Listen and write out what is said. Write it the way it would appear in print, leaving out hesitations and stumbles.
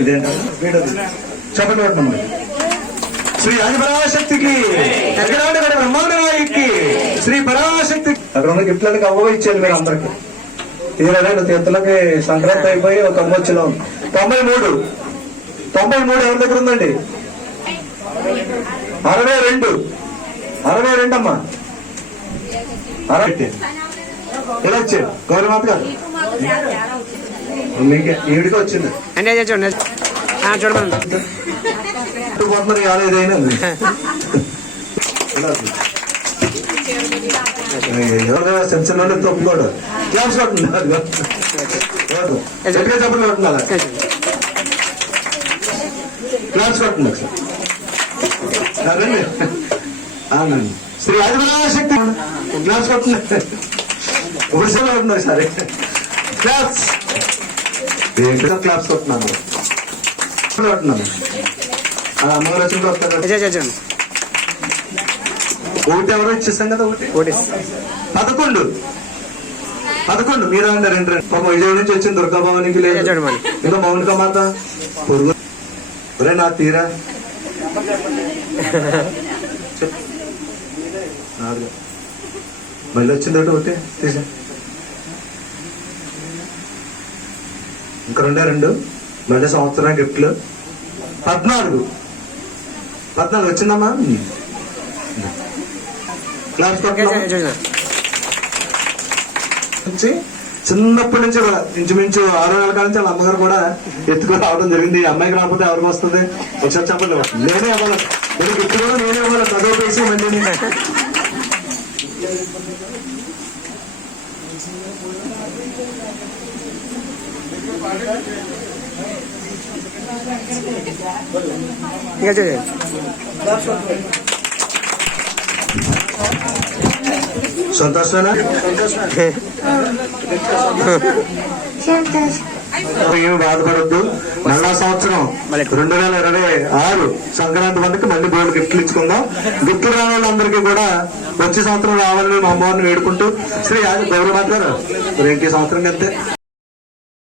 ఇదేంటే చెప్పండి పడుతున్నాం. శ్రీ ఆదిపరాశక్తికి బ్రహ్మాండ నాయకి శ్రీ పరాశక్తి. అక్కడ ఉన్న గిఫ్ట్లకి అవ్వ ఇచ్చేది మీరు అందరికి. తీరాడు తీర్థలకి సంక్రాంతి అయిపోయి ఒక అమ్మొచ్చిలో 93 ఎవరి దగ్గర ఉందండి? 62 అమ్మా. 60 ఎలా వచ్చాడు గౌరవమాత గారు? మీకు ఈవిడికి వచ్చింది చూడమని ఏదైనా ఎవరైనా చిన్న తప్పుకోడు క్లాస్ కొట్టున్నారు చెప్పండి కొట్టున్నారు క్లాస్ కొట్టున్నారు సార్. శ్రీ ఆదిపరాశక్తి క్లాస్ కొట్టున్నారు ఒడిశాలో ఉంటున్నారు సరే క్లాస్ ఏంటో క్లాస్ కొట్టున్నాను కొట్టున్నాను. అమ్మగారు వచ్చినప్పుడు వస్తారు. ఒకటి ఎవరో ఇచ్చేస్తాం కదా. ఒకటి 11 మీరు అండి 2 పాపం విజయవాడ నుంచి వచ్చింది దుర్గాభవానికి లేదు ఇంకా మౌనిక మాత పొరుగు నా తీరా మళ్ళీ వచ్చింది ఒకటి తీసా ఇంకా 2 మళ్ళీ సంవత్సరం గిఫ్ట్లు 14 వచ్చిందమ్మా. క్లాస్ చిన్నప్పటి నుంచి ఇంచుమించు 6 నెలల కాలం నుంచి వాళ్ళ అమ్మగారు కూడా ఎత్తుకొని రావడం జరిగింది. ఈ అమ్మాయికి రాకపోతే ఎవరికి వస్తుంది? ఒకసారి చెప్పండి. నేనే అవ్వాలి గిఫ్ట్ కూడా నేనే అవ్వాలి చదువుపేసి మళ్ళీ సంతోషమేనా? ఏమి బాధపడద్దు. మళ్ళా సంవత్సరం 2026 సంక్రాంతి మందికి మళ్ళీ బోర్డు గిఫ్ట్లు ఇచ్చుకుందాం. గిఫ్ట్లు రాని వాళ్ళందరికీ కూడా వచ్చే సంవత్సరం రావాలని మా అమ్మవారిని వేడుకుంటూ శ్రీ ఆది గౌరవమాత గారు ఇంకే సంవత్సరం అంతే